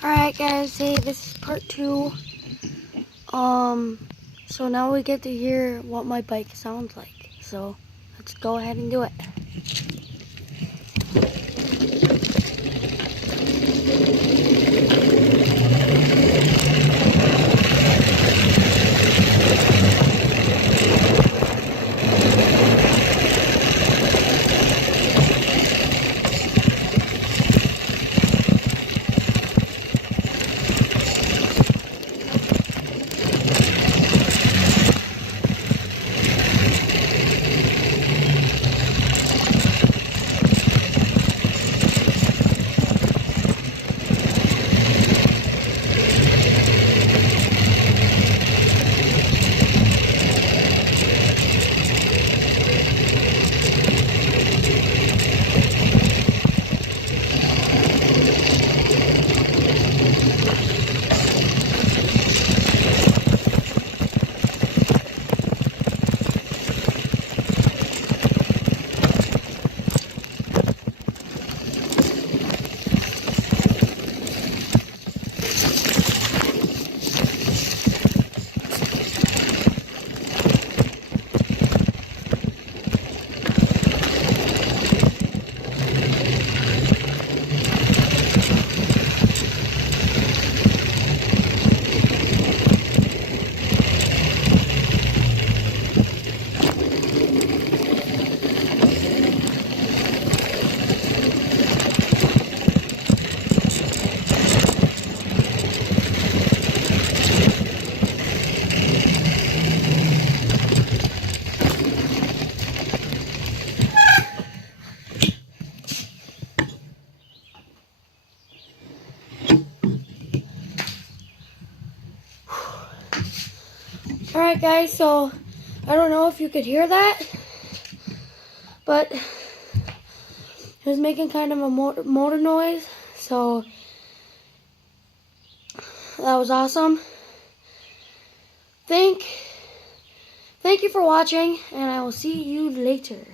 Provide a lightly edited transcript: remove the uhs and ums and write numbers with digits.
Alright guys, hey, this is part 2. So now we get to hear what my bike sounds like. So let's go ahead and do it. Alright guys, so I don't know if you could hear that, but it was making kind of a motor noise, so that was awesome. Thank you for watching, and I will see you later.